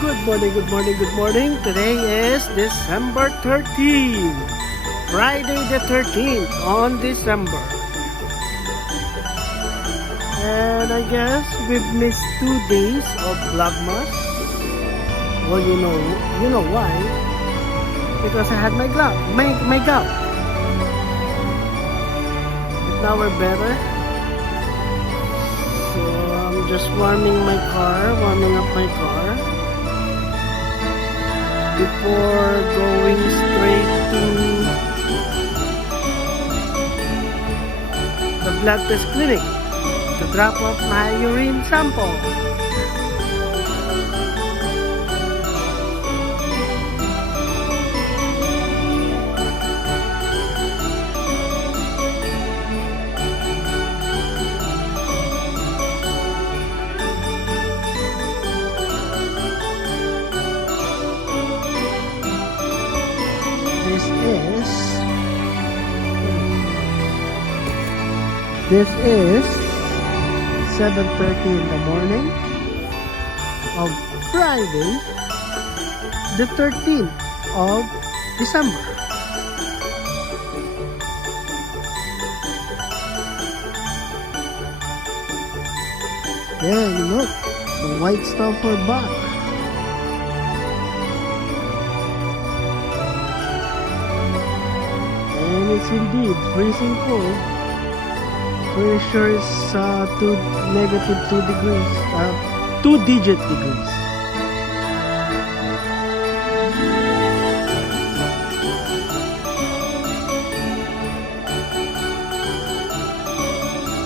Good morning, good morning, good morning. Today is December 13, Friday the 13th on December. And I guess we've missed 2 days of Vlogmas. Well, you know why? Because I had my gout. But now we're better. So I'm just warming up my car. Before going straight to the blood test clinic to drop off my urine sample. This is 7:30 in the morning of Friday, the 13th of December. Yeah, look, the white stuff are back. And it's indeed freezing cold. Pretty sure it's negative 2 degrees, 2-digit degrees.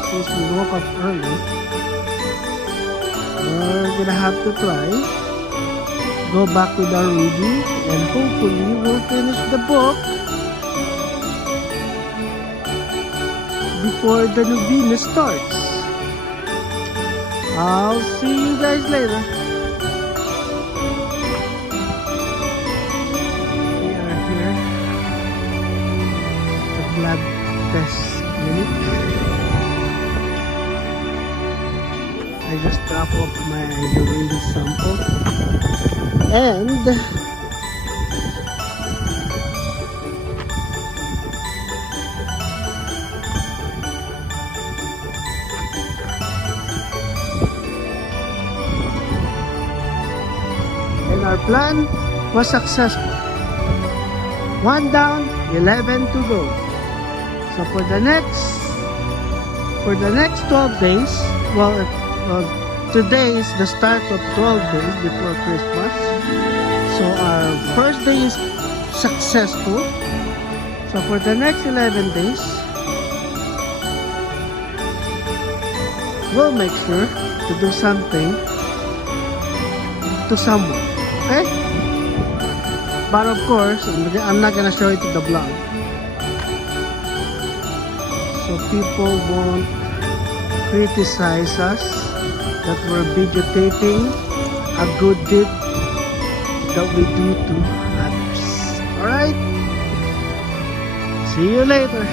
Since we woke up early, we're gonna have to try go back with our reading, and hopefully we'll finish the book before the novena starts. I'll see you guys later. We are here at the blood test clinic. I just drop off my urine sample and our plan was successful. 1 down, 11 to go. So for the next 12 days, today is the start of 12 days before Christmas. So our first day is successful. So for the next 11 days, we'll make sure to do something to someone. Okay? But of course, I'm not gonna show it to the vlog. So people won't criticize us that we're videotaping a good deed that we do to others. Alright? See you later.